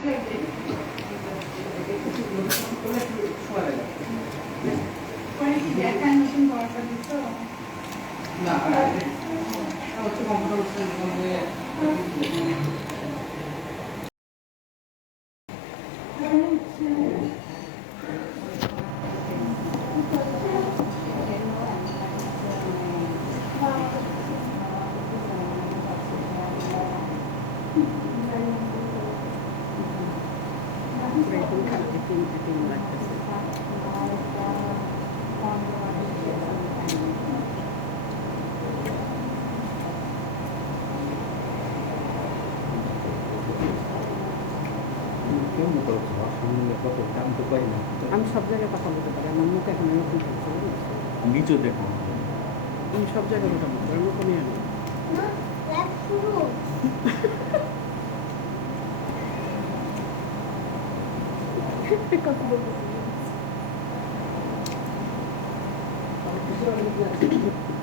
আমি সব জায়গায় কথা বলতে পারি, আমার মুখ এখন এরকম থাকছে, নিচে দেখো আমি সব জায়গায় কথা বলতে পারি, কোনো আমি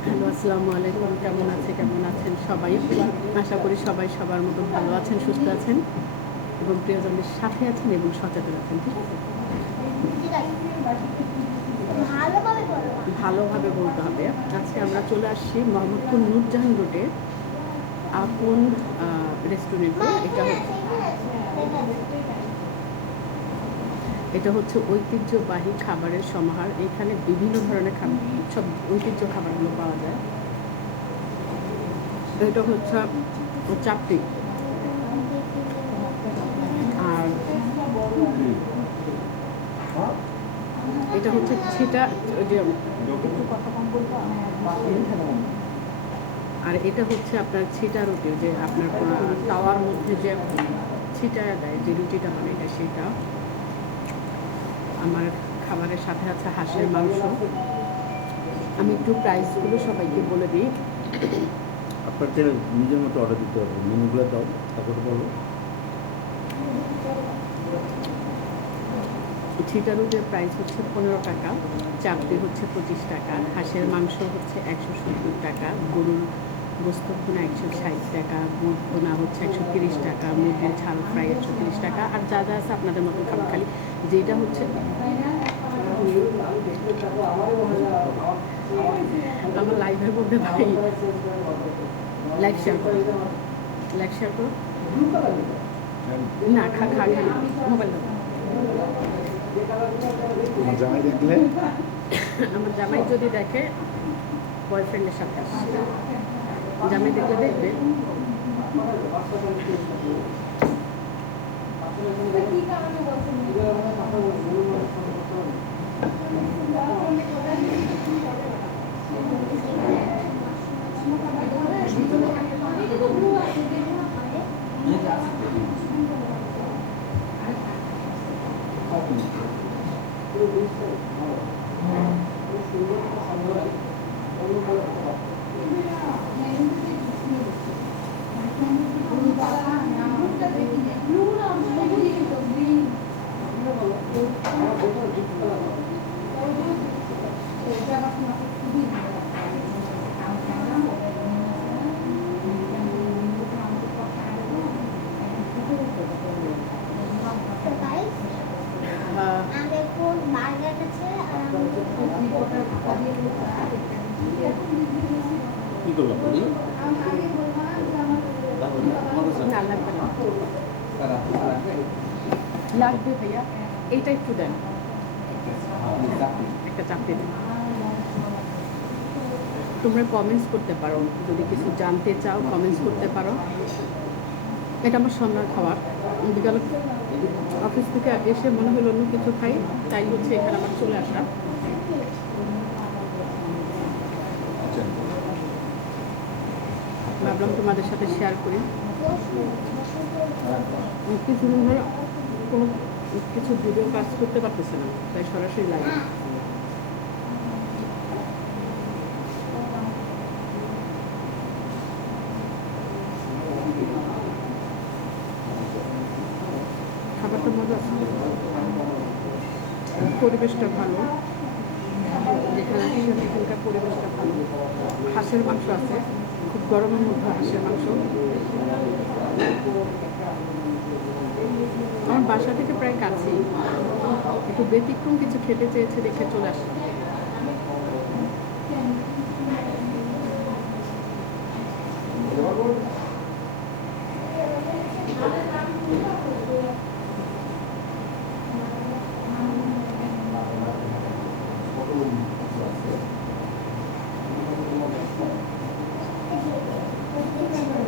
হ্যালো, আসসালামু আলাইকুম। কেমন আছেন সবাই? আশা করি সবাই সবার মতো ভালো আছেন, সুস্থ আছেন এবং প্রিয়জনদের সাথে আছেন এবং সচেতন আছেন। ঠিক আছে, ভালোভাবে বলতে হবে। আজকে আমরা চলে আসছি মোহাম্মদপুর নূরজাহান রোডে আপন রেস্টুরেন্টে। এটা হচ্ছে ঐতিহ্যবাহী খাবারের সমাহার। এখানে বিভিন্ন ধরনের সব ঐতিহ্য খাবারগুলো পাওয়া যায়। এটা হচ্ছে চাপটি, আর এটা হচ্ছে ছিটা, যে কথা কম বলবো, আর এটা হচ্ছে আপনার ছিটা রুটি, যে আপনার তাওয়ার মধ্যে যে ছিটা দেয়, যে রুটিটা মানে এটা সেটা। আমার খাবারের সাথে আছে হাঁসের মাংস। আমি একটু প্রাইসগুলো সবাইকে বলে দিই। আপনাদের নিজের মতো অর্ডার দিতে হবে, মেনুগুলো দাও, তারপর বলো। ছিটা রুটির প্রাইস হচ্ছে 15 টাকা, চাপটি হচ্ছে 25 টাকা, হাঁসের মাংস হচ্ছে 170 টাকা, গরুর গোস্ত ভুনা 160 টাকা, বুট ভুনা হচ্ছে 130 টাকা, মুরগির ঝাল ফ্রাই 130 টাকা। আর যা যা আছে আপনাদের মতন খাবার, খালি যেটা হচ্ছে আমার লাইভের মধ্যে ভাই লাইক শেয়ার করো না, খা মোবাইল দেবো। জামাই দেখলে, আমার জামাই যদি দেখে, বয়ফ্রেন্ডের সাথে আসছে, জামাই দেখলে দেখবে। কি করলাম বলি? লাগবে ভাইয়া, এইটা একটু দেন, একটা চাপতে দেন। তোমরা কমেন্টস করতে পারো, যদি কিছু জানতে চাও কমেন্টস করতে পারো। এটা আমার সন্ধ্যার খাবার। বিকালে অফিস থেকে এসে মনে হলো অন্য কিছু খাই, তাই হচ্ছে এখানে আমার চলে আসা। ভাবলাম তোমাদের সাথে শেয়ার করি। কিছুদিন ধরে কোনো কিছু ভিডিও কাজ করতে পারতেছে না, তাই সরাসরি লাগে। খাবারটা মজা আছে, পরিবেশটা ভালো, যেখানে এখানকার পরিবেশটা ভালো। হাঁসের মাংস আছে, খুব গরমের মধ্যে হাঁসের মাংস আমার বাসা থেকে প্রায় কাছেই, একটু ব্যতিক্রম কিছু খেতে চেয়েছে দেখে চলে আসলাম।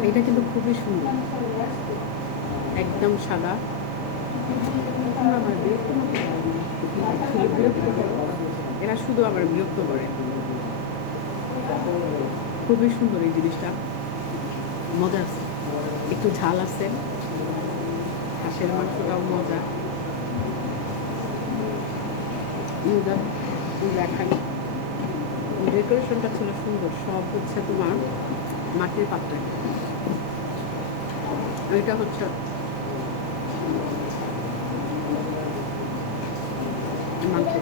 এটা কিন্তু খুবই সুন্দর, একদম সাদা। তোমরা আমার বিরক্ত না করো। আসলে বিরক্ত করো, এরা শুধু আমার বিরক্ত করে। খুবই সুন্দর এই জিনিসটা, মজা আছে, একটু ঝাল আছে, হাঁসের মাংসটাও মজা। দেখাই, ডেকোরেশনটা ছিল সুন্দর, সব হচ্ছে তোমার মাটির পাত্রে। এটা হচ্ছে মাংস,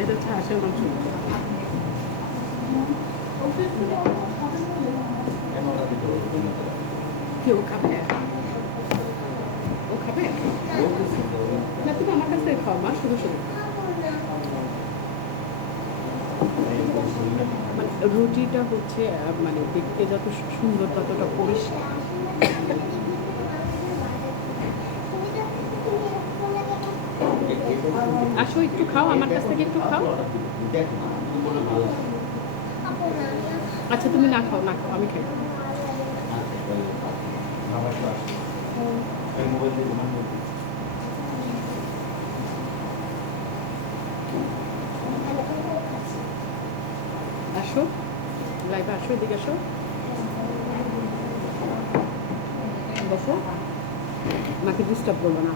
এটা হচ্ছে হাঁসের মাংস। কেউ খাবে? ও খাবে না? তুমি আমার কাছ থেকে খাও মা, শুধু শুধু। মানে রুটিটা হচ্ছে মানে দেখতে যত সুন্দর ততটা পরিষ্কার। আসো একটু খাও, আমার কাছ থেকে একটু খাও। আচ্ছা তুমি না খাও, না খাও, আমি খাই। আসো লাইভে, আসো এদিকে, আসো বসো, মাকে ডিস্টার্ব করবো না।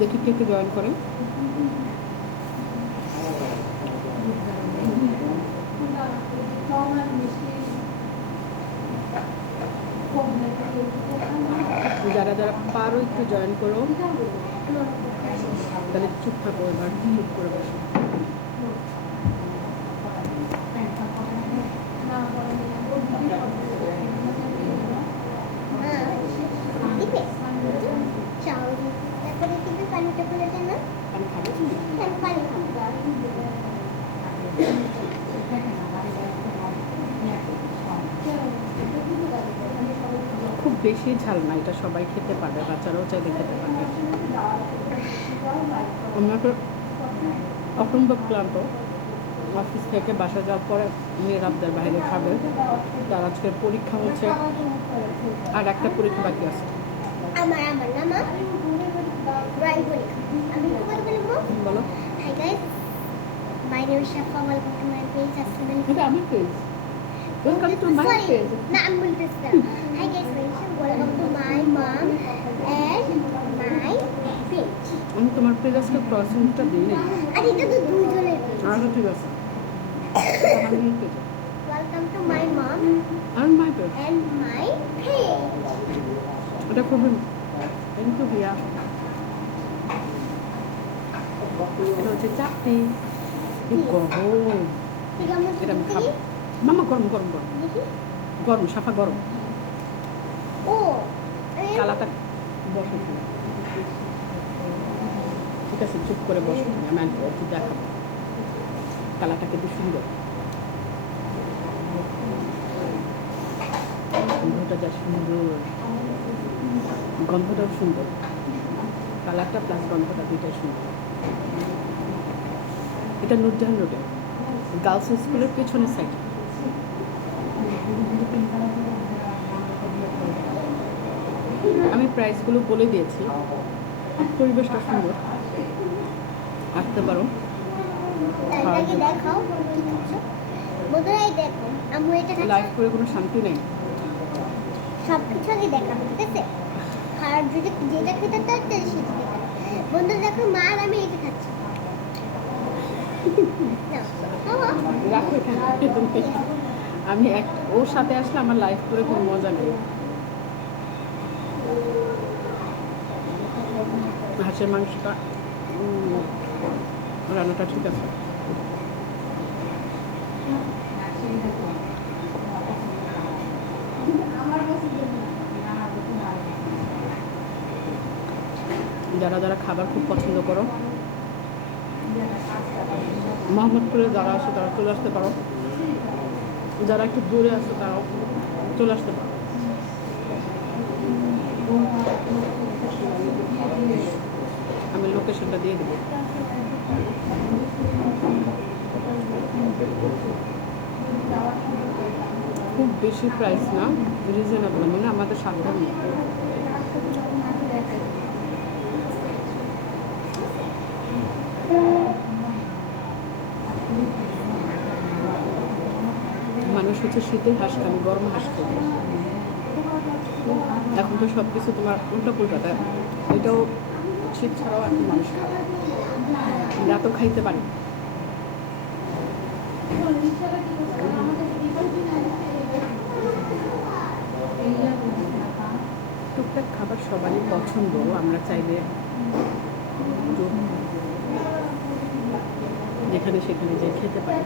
দেখি কে কে জয়েন করেন। যারা যারা পারো একটু জয়েন করো, তাহলে চুপ থাকো, এবার চুপ করে বসো। আমি খাবো খুব বেশি ঝাল না, এটা সবাই খেতে পারবে, বাচ্চারাও চাইলে খেতে পারবে। আমাকে অসম্ভব ক্লান্ত, অফিস থেকে বাসা যাওয়ার পরে মেয়েরাবদের বাইরে খাবে। তার আজকের পরীক্ষা হচ্ছে, আর একটা পরীক্ষা বাকি আছে। বলো। Hi guys, my name is Shafa. Welcome to my page. এটা আমি page, welcome to my page. No, I'm going to say. Hi guys, welcome to my mom and my page. আমি তোমার পেজ আজকে ক্রসিংটা দিই না, আর এটা তো দুইজনের page. আরও ঠিক আছে। Welcome to my mom আর my page, and my page. এটা খুবই থ্যাংক ইউ ভিয়া। এটা হচ্ছে চাপটি, গরম, ঠিক আছে, এটা আমি খাবো। মামা গরম গরম গরম দেখি। গরম, সাফা গরম। ও, কালাটা বসো তুমি। ঠিক আছে, চুপ করে বসো তুমি, আমি একটু দেখাবো। কালাটা কিন্তু সুন্দর, গন্ধটা যা সুন্দর, গন্ধটাও সুন্দর, কালারটা প্লাস গন্ধটা দুইটাই সুন্দর। এটা নুরজাহান রোডে গার্লস স্কুলের পেছনের সাইড। আমি প্রাইসগুলো বলে দিয়েছি, পরিবেশটা সুন্দর, আসতে পারো। এটাকে দেখাও কি খাচ্ছো। বন্ধুরাই দেখো, আম্মু এটা লাইভ খাচ্ছে। করে কোনো শান্তি নেই। সব কিছু আগে দেখাবো, ঠিক আছে? আর যদি যেটা খেতে চাও তাহলে সেটা দেখাবো। বন্ধু দেখো, মা আর আমি এটা খাচ্ছি। নাও, খাও। রাখো এখানে তুমি। আমি ওর সাথে আসলে আমার লাইভ করে কোনো মজা নেই। হাঁসের মাংসটা রান্নাটা ঠিক আছে। যারা যারা খাবার খুব পছন্দ করো, মোহাম্মদপুরে যারা আসো তারা চলে আসতে পারো, যারা একটু দূরে আসো তারাও চলে আসতে পারো। আমি লোকেশনটা দিয়ে দেবো। খুব বেশি প্রাইস না, রিজনেবল, মানে আমাদের সাধারণ। মানুষ হচ্ছে শীতের হাঁস খাবে, গরম হাঁস খাবে। এখন তো সব কিছু তোমার উল্টো পুল্টা, তাই এটাও শীত ছাড়াও এখন মানুষ খাবে, আমরা তো খাইতে পারি। টুকটাক খাবার সবারই পছন্দ, আমরা চাইলে একটু যেখানে সেখানে যে খেতে পারি।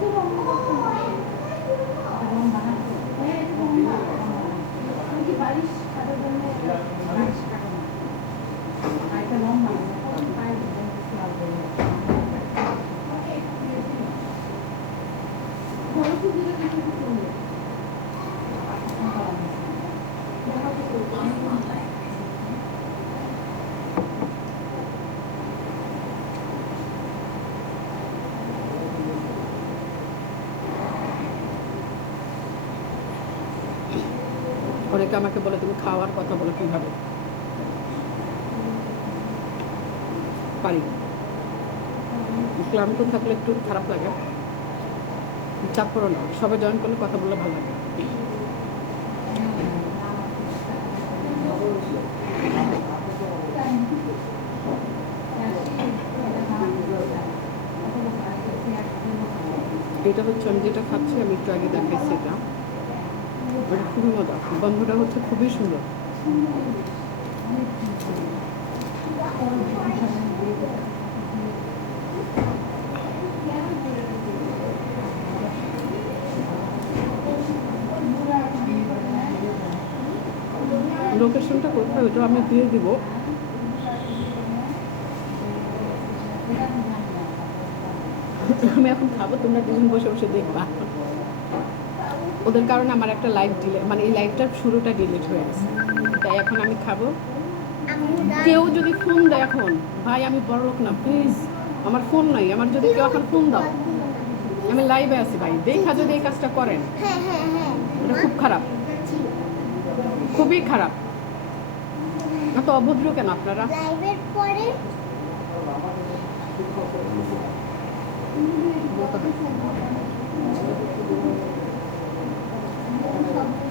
অনেকে আমাকে বলে তুমি খাওয়ার কথা বলো কীভাবে, পারি। ক্লান্ত থাকলে একটু খারাপ লাগে, চাপ করো না, সবাই জয়েন করলে কথা বললে ভালো লাগে। এটা হচ্ছে আমি যেটা খাচ্ছি, আমি একটু আগে দেখাইছি, এটা ওটা খুবই মজা, গন্ধটা হচ্ছে খুবই সুন্দর। লোকেশনটা কোথায় ওটা আমি দিয়ে দিব। আমি এখন খাবো, তোমরা দুজন বসে বসে দেখবা। ওদের কারণে আমার একটা লাইভ ডিলে, মানে এই লাইভটার শুরুটা ডিলিট হয়ে গেছে, তাই এখন আমি খাবো। কেউ যদি ফোন দেয় এখন, ভাই আমি বড় লোক না, প্লিজ আমার ফোন নাই, আমার যদি কেউ এখন ফোন দাও, আমি লাইভে আছি ভাই, দেখা যদি এই কাজটা করেন, এটা খুব খারাপ, খুবই খারাপ। এত অভদ্র কেন আপনারা? লাইভের পরে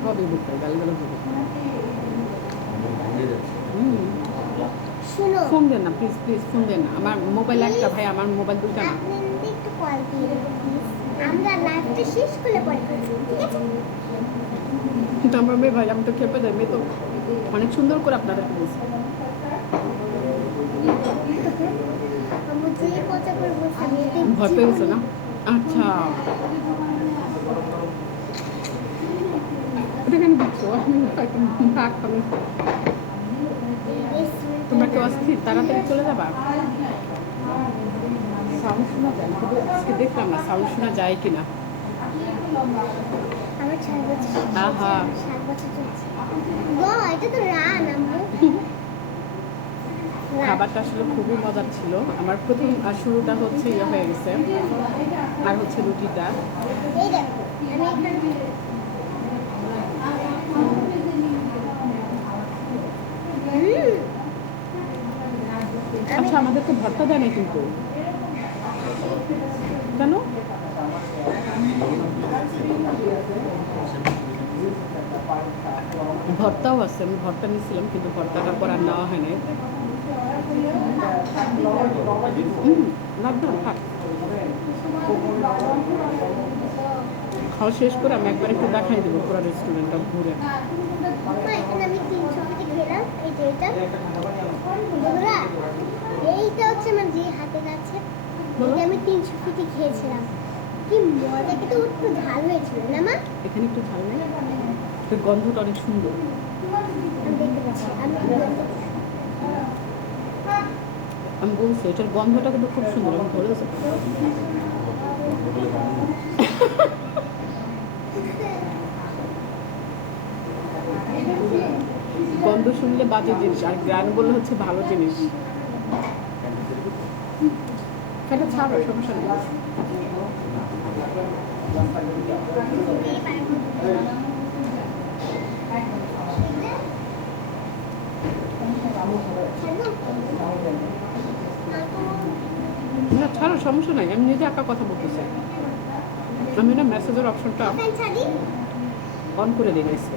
সবই বুঝতে গালিগালাজ হবে। শুনো, ফোন দেন না প্লিজ, প্লিজ ফোন দেন না, আমার মোবাইল একটা, ভাই আমার মোবাইল দুইটা না। আপনি একটু কল দিয়ে দেবেন প্লিজ, আমরা লাইভটা শেষ করলে পরে করবো, ঠিক আছে? কিন্তু আমার মেয়ে, ভাই আমি তো খেপে যাই, মেয়ে তো অনেক সুন্দর করে আপনাদেরকে বলছি। আমি যে কথা করে বলছি, আমি এতে ভয় পেয়ে গেছে না? আচ্ছা, ওটা কেন দিচ্ছ? আমি থাক, আমি তোমরা কেউ অস্থির, তাড়াতাড়ি চলে যাবা। সাউন্ড শোনা যায় না, আজকে দেখলাম না সাউন্ড শোনা যায় কিনা। আমার 4 বছর, আহা। 7 বছর চলছে। এটা তো রান আম্মু। খাবারটা আসলে খুবই মজার ছিল। আমার প্রথম শুরুটা হচ্ছে ইয়ে হয়ে গেছে, আর হচ্ছে রুটিটা। এই দেখো, আমি এখানে আচ্ছা, আমাদেরকে ভর্তা দেয় না কিন্তু, কেন? ভর্তাও আছে, আমি ভর্তা নিয়েছিলাম কিন্তু ভর্তাটা পর আর নেওয়া হয় নাই। লাগবে না, থাক। খাওয়া শেষ করে আমি একবার একটু দেখাই দেবো পুরো রেস্টুরেন্টটা ঘুরে। এখানে আমি 300 পিটি খেলাম, এই যে এটা বন্ধুরা, এইটা হচ্ছে আমার যে হাতে আছে, এটা আমি 300 পিটি খেয়েছিলাম, কি মজা, কিন্তু একটু ঝাল হয়েছিল না মা? এখানে একটু ঝাল নেই, গন্ধটা অনেক সুন্দর। আমি দেখতে পাচ্ছি, আমি আমি বলছি এটার গন্ধটা কিন্তু খুব সুন্দর, আমি ধরে আছে। গন্ধ শুনলে বাজে জিনিস, আর গ্রান বললে হচ্ছে ভালো জিনিস। এটা ছাড়ো, সমস্যা নেই। না ছাড়ো, সমস্যা নাই, আমি নিজে একা কথা বলতেছি। আমি না মেসেজের অপশনটা অন করে দিয়ে গেছি।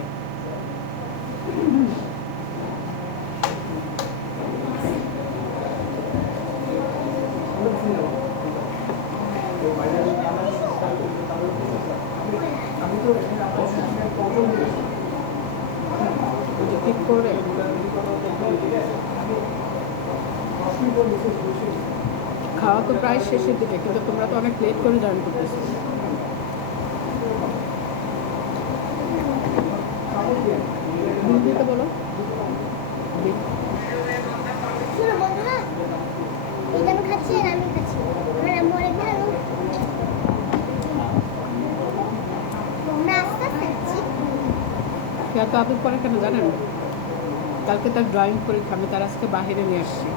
ঠিক করে খাওয়া তো প্রায় শেষের দিকে, কিন্তু তোমরা তো অনেক লেট করে জয়েন করতেছো। দিতে বলো। শোনো বন্ধুরা, এটা আমি খাচ্ছি আর আমি খাচ্ছি। আমার আম্মু অনেক ভালো। আমরা আস্তে আস্তে খাচ্ছি। এত আদর করে কেন জানেন? কালকে তার ড্রয়িং পরীক্ষা, আমি তার আজকে বাহিরে নিয়ে আসছি।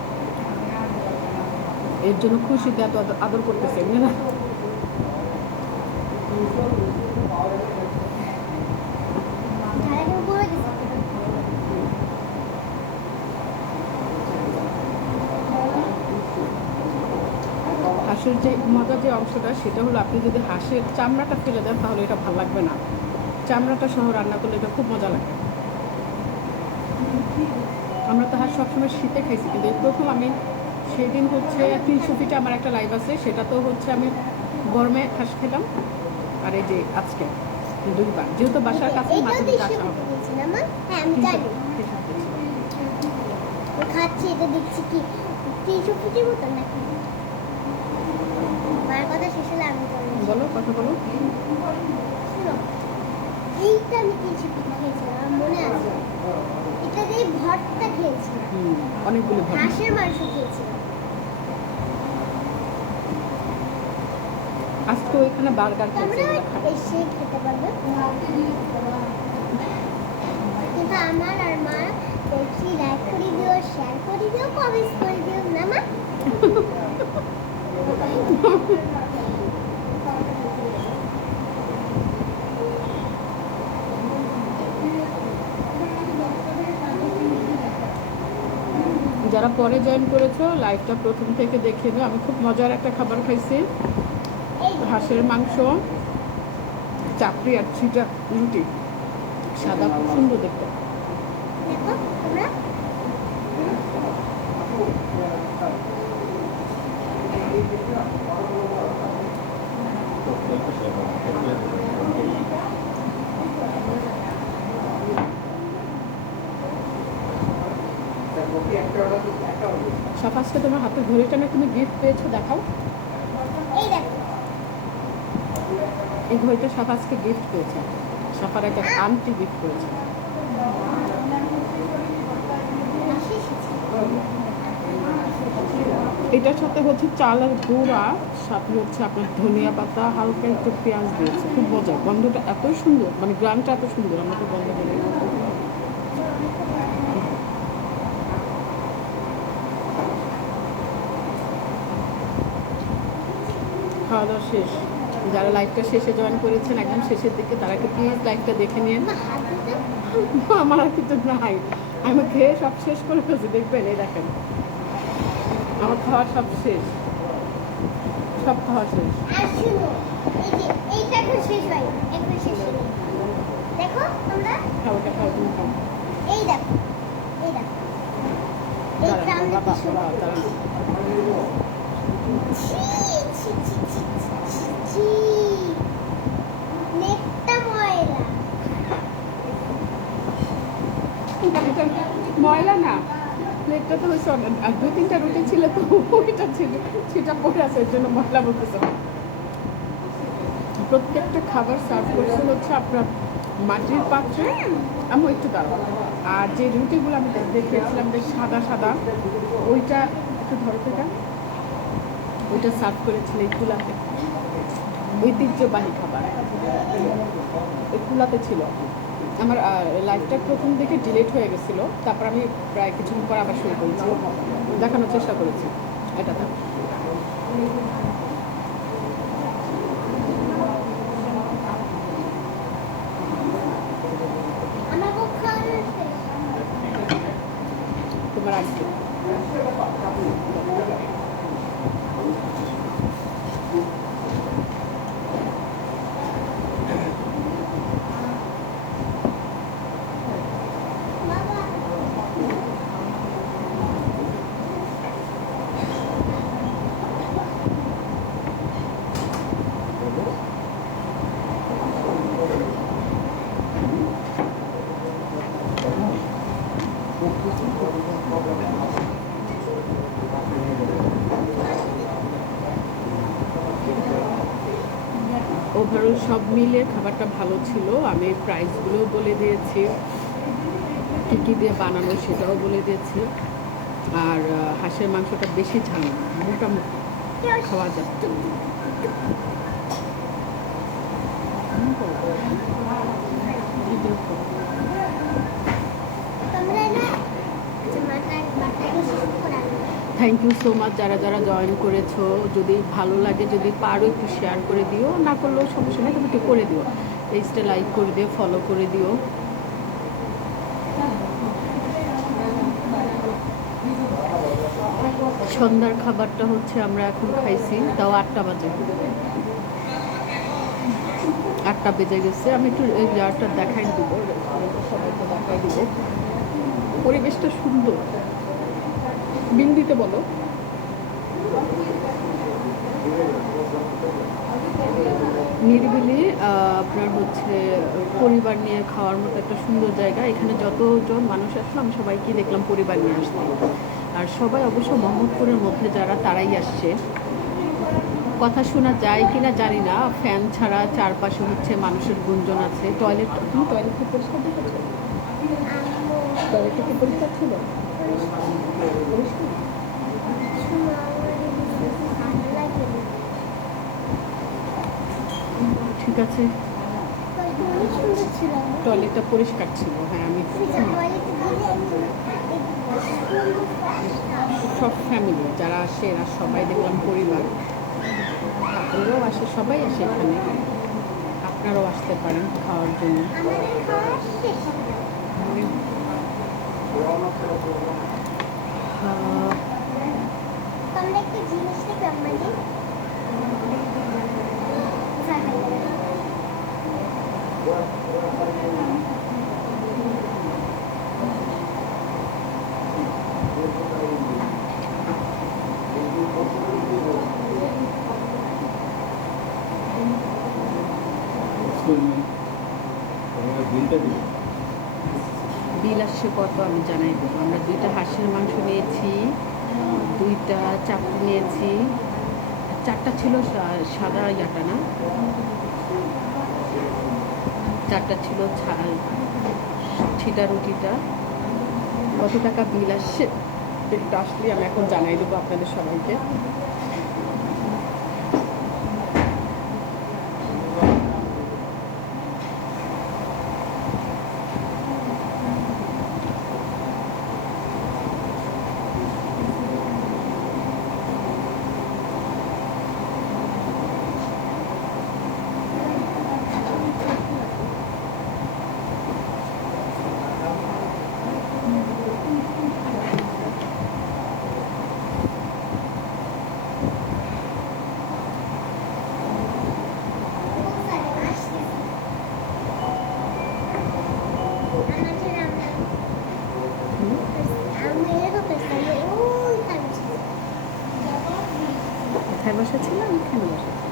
এর জন্য খুশিতে এত আদর করতেছে, এমনি না। ঝাড়া করে দিচ্ছি। হাঁসের যে মজার যে অংশটা, সেটা হলো আপনি যদি হাঁসের চামড়াটা ফেলে দেন তাহলে এটা ভালো লাগবে না। চামড়াটা সহ রান্না করলে এটা খুব মজা লাগে। আমরা তো হাঁস সবসময় শীতে খাইছি, কিন্তু এই প্রথম আমি সেই দিন হচ্ছে 300 ফিটে আমার একটা লাইভ আছে, সেটা তো হচ্ছে আমি গরমে হাঁস খেলাম। আর এই যে আজকে দুইবার, যেহেতু বাসার কাছে মাঝে এটাও মধ্যে দেশীয় আসা হবে। পিঠা দিয়েছিলাম না? হ্যাঁ, আমি জানি। ও খাচ্ছি, এটা দেখছি কি 300 ফুটের মতো নাকি? মার কথা শেষ হলে আমি বলবো। বলো, কথা বলো। শোনো, এইটা আমি 300 পিঠা খেয়েছিলাম, আমার মনে আছে। এটা দিয়ে ভর্তা খেয়েছিলাম, অনেকগুলো ভালো। হাঁসের মাংস খেয়েছিলাম। আজকে ওইখানে বার্গার খেয়েছি, তোমরা এগুলো খাই। এসে খেতে পারবে, কিন্তু আমার আর মা বলছি লাইক করে দিও, শেয়ার করে দিও, কমেন্ট করে দিও না মা। যারা পরে জয়েন করেছো, লাইভটা প্রথম থেকে দেখে নিও। আমি খুব মজার একটা খাবার খাইছি, এই হাঁসের মাংস, চাপড়ি আর ছিটা রুটি, সাদা, খুব সুন্দর দেখতে। দেখো তোমরা, সাফাজকে তোমার হাতে ঘড়িটা না তুমি গিফট পেয়েছো, দেখাও। এই দেখো এই ঘড়িটা সাফাজকে গিফট পেয়েছে, সাফার একটা আন্টি গিফট করেছে। আসি এসেছি। এটার সাথে হচ্ছে চালের গুঁড়া, সাথে হচ্ছে আপনার ধনিয়া পাতা, হালকা একটু পেঁয়াজ দিয়েছে। খুব মজা, গন্ধটা এত সুন্দর, মানে গ্রামটা এত সুন্দর, আমরা তো গন্ধ বলে। খাওয়া দাওয়া শেষ। যারা লাইভটা শেষে জয়েন করেছেন, একদম শেষের দিকে, তারা একটু প্লিজ লাইভটা দেখে নিন। মা হাত দিতে, আমার আর কিছু নাই, আমি খেয়ে সব শেষ করে ফেলছি, দেখবেন। এই দেখেন, আমার খাওয়া সব শেষ, সব খাওয়া শেষ। আর শুনো, এই যে এইটা এখন শেষ হয়, এখন শেষ হয়নি। দেখো তোমরা, খাওয়াটা খাও, তুমি খাও। এই দেখো, এই দেখো, এই দাঁড়ান, গ্রামে বাবা, কি বাবা, দাঁড়ান। ছি ছি ছি ছি ছি, ছি নেটটা ময়লা। এটা ময়লা না, প্লেটটা তো হচ্ছে আর 2-3টা রুটি ছিল, তো ওইটা ছিল, সেটা পড়ে আছে, এর জন্য ময়লা বলতেছে। প্রত্যেকটা খাবার সার্ভ করছে হচ্ছে আপনার মাটির পাত্রে। আমি একটু দাঁড়াবো। আর যে রুটিগুলো আমি দেখিয়েছিলাম, বেশ সাদা সাদা, ওইটা একটু ধরো তো এটা। ওইটা সার্ভ করেছিল এই কুলাতে, ঐতিহ্যবাহী খাবার এই কুলাতে ছিল। আমার লাইফটা প্রথম দিকে ডিলেট হয়ে গেছিলো, তারপর আমি প্রায় কিছুক্ষণ পর আবার শুরু করেছি, দেখানোর চেষ্টা করেছি। এটা থাক। আমার পক্ষে তোমার আসবে। বাবা ওভারঅল সব মিলিয়ে খাবারটা ভালো ছিল। আমি প্রাইসগুলোও বলে দিয়েছি, কী কী দিয়ে বানানো সেটাও বলে দিয়েছি। আর হাঁসের মাংসটা বেশি ঝাল না, মোটামুটি খাওয়া যায়। তোমরা না মাথায় শুরু করানো থ্যাংক ইউ সো মাচ যারা যারা জয়েন করেছো। যদি ভালো লাগে, যদি পারো একটু শেয়ার করে দিও, না করলেও সমস্যা নেই, তুমি একটু করে দিও। পেজটা লাইক করে দিও, ফলো করে দিও। সন্ধ্যার খাবারটা হচ্ছে আমরা এখন খাইছি, তাও 8টা বাজে, 8টা বেজে গেছে। আমি একটু এই জায়গাটা দেখাই দিব, সবাইকে দেখাই দিব। পরিবেশটা সুন্দর, বিল দিতে বলো। নিরিবিলি আপনার হচ্ছে পরিবার নিয়ে খাওয়ার মতো একটা সুন্দর জায়গা। এখানে যতজন মানুষ আসলো আমি সবাইকে দেখলাম পরিবার নিয়ে আসতে, আর সবাই অবশ্য মোহাম্মদপুরের মধ্যে যারা তারাই আসছে। কথা শোনা যায় কিনা জানি না, ফ্যান ছাড়া চারপাশে হচ্ছে মানুষের গুঞ্জন আছে। টয়লেট, তুমি টয়লেটকে পরিষ্কার দেখেছো? টয়লেটটা কি পরিষ্কার ছিল? পরিষ্কার। ঠিক আছে, অনেক সুন্দর ছিল। টয়লেটটা পরিষ্কার ছিল। হ্যাঁ, আমি সব ফ্যামিলি যারা আসে এরা সবাই দেখলাম পরিবার, ওরাও আসে, সবাই আসে এখানে। আপনারাও আসতে পারেন খাওয়ার জন্য। আমাদের খাওয়া শেষ। তোমরা একটা জিনিস দেখবে আমাদের বিল আসছে কত আমি জানাই দেবো। আমরা 2টা হাঁসের মাংস নিয়েছি, 2টা চাপড়ি নিয়েছি, 4টা ছিল সাদা ইয়াটা না, 4টা ছিল ছিটা রুটিটা। কত টাকা বিল আসছে বিলটা আসলে আমি এখন জানাই দেবো আপনাদের সবাইকে। কোথায় বসেছিলাম? এখানে বসেছি।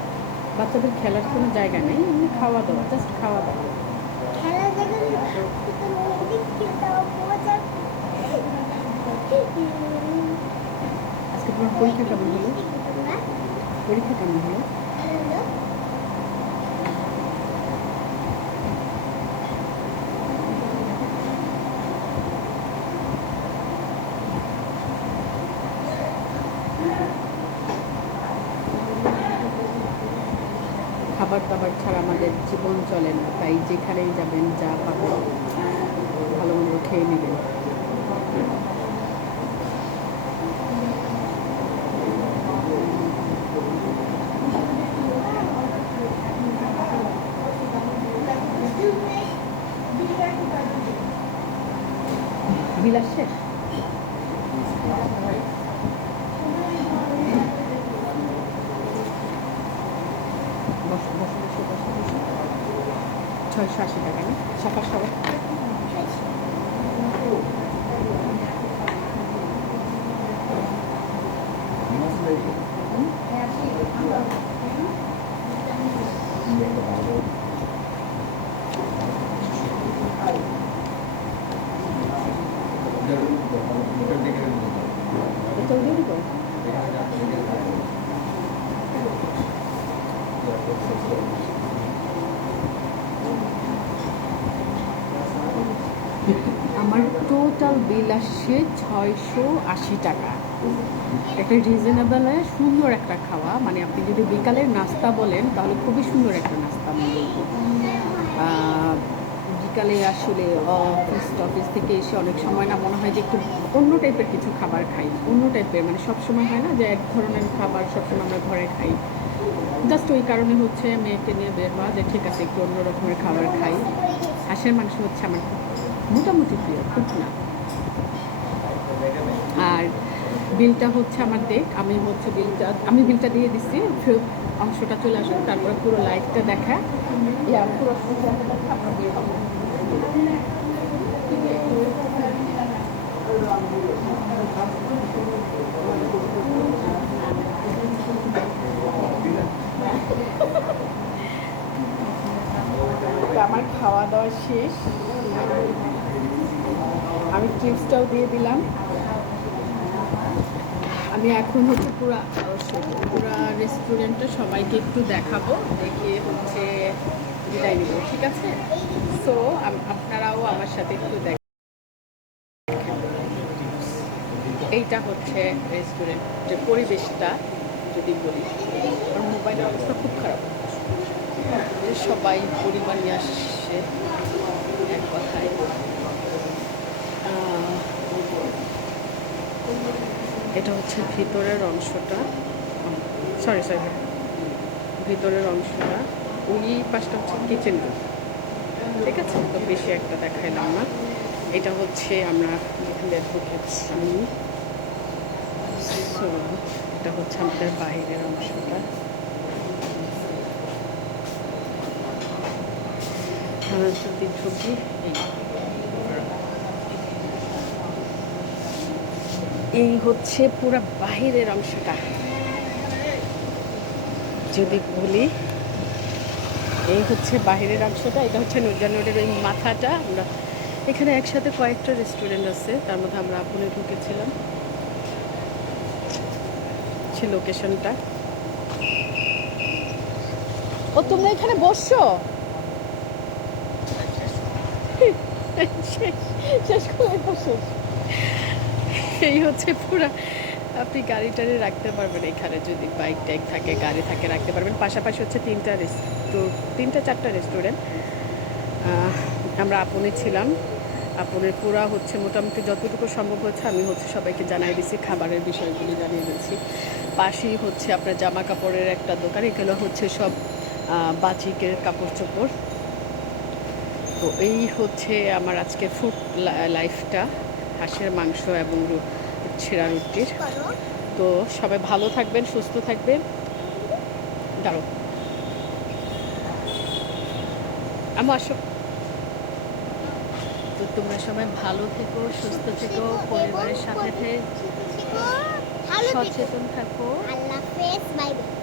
বাচ্চাদের খেলার কোনো জায়গা নেই, এমনি খাওয়া দাওয়া, জাস্ট খাওয়া দাওয়া। খেলা দেখে আজকে তোমার পরীক্ষা কেমন হলো? পরীক্ষা কেমন হলো? খাবার দাবার ছাড়া আমাদের জীবন চলে না, তাই যেখানেই যাবেন যা পাবেন ভালো মন্দ খেয়ে নেবেন। বিল আসছে? বসো বসো বসো বসো বসো। 680 টাকা না? সাফা সবাই এটা দিয়ে দিব? আমার টোটাল বিল আসছে 680 টাকা। একটা রিজনেবল সুন্দর একটা খাওয়া, মানে আপনি যদি বিকালের নাস্তা বলেন তাহলে খুবই সুন্দর একটা নাস্তা আমি বলবো। বিকালে আসলে অফিস থেকে এসে অনেক সময় না মনে হয় যে একটু অন্য টাইপের কিছু খাবার খাই, অন্য টাইপের, মানে সবসময় হয় না যে এক ধরনের খাবার সবসময় আমরা ঘরে খাই। জাস্ট ওই কারণে হচ্ছে মেয়েকে নিয়ে বের হওয়া যে ঠিক আছে একটু অন্য রকমের খাবার খাই। হাঁসের মাংস হচ্ছে আমার মোটামুটি প্রিয়, খুব না। আর বিলটা হচ্ছে আমার ডেট, আমি বিলটা দিয়ে দিচ্ছি, ফেরত অংশটা চলে আসুন, তারপরে পুরো লাইফটা দেখা পুরো আমরা বের হবো। আমার খাওয়া দাওয়া শেষ, আমি টিপসটাও দিয়ে দিলাম। আমি এখন হচ্ছে পুরা রেস্টুরেন্টটা সবাইকে একটু দেখাবো, দেখিয়ে হচ্ছে বিদায় নিব, ঠিক আছে? সো আপনারাও আমার সাথে একটু দেখেন। এইটা হচ্ছে রেস্টুরেন্টের পরিবেশটা যদি বলি। আমার মোবাইলের অবস্থা খুব খারাপ, সবাই পরিবার নিয়ে আসছে এক কথায়। এটা হচ্ছে ভিতরের অংশটা, সরি ভিতরের অংশটা, ওই পাশটা হচ্ছে কিচেন রুম, ঠিক আছে? তো বেশি একটা দেখাইলাম না। এটা হচ্ছে আমরা যেখানে ঢুকেছি, সো এটা হচ্ছে আমাদের বাইরের অংশটা। যদি ঢুকি এই হচ্ছে পুরো বাহিরের অংশটা যদি বলি, এই হচ্ছে বাহিরের অংশটা। এটা হচ্ছে নূরজাহান ওই মাথাটা। আমরা এখানে একসাথে কয়েকটা রেস্টুরেন্ট আছে, তার মধ্যে আমরা আপনে ঢুকেছিলাম, সে লোকেশনটা। ও তোমরা এখানে বসছো? শেষ করে বসো। এই হচ্ছে পুরা, আপনি গাড়ি টাড়ি রাখতে পারবেন এখানে, যদি বাইক টাইক থাকে গাড়ি থাকে রাখতে পারবেন। পাশাপাশি হচ্ছে তিনটা চারটা রেস্টুরেন্ট। আমরা আপনে ছিলাম, আপনের পুরা হচ্ছে মোটামুটি যতটুকু সম্ভব হচ্ছে আমি হচ্ছে সবাইকে জানিয়ে দিচ্ছি, খাবারের বিষয়গুলি জানিয়ে দিচ্ছি। পাশেই হচ্ছে আপনার জামা কাপড়ের একটা দোকান, এগুলো হচ্ছে সব বাচিকের কাপড় চোপড়। তো এই হচ্ছে আমার আজকে ফুড লাইফটা, হাঁসের মাংস এবং ছেঁড়া রুটির। তো সবাই ভালো থাকবেন, সুস্থ থাকবেন। দাঁড়ো আমি আসো। তো তোমরা সবাই ভালো থেকো, সুস্থ থেকো, পরিবারের সাথে সচেতন থাকো। আল্লাহ হাফেজ, বাই বাই।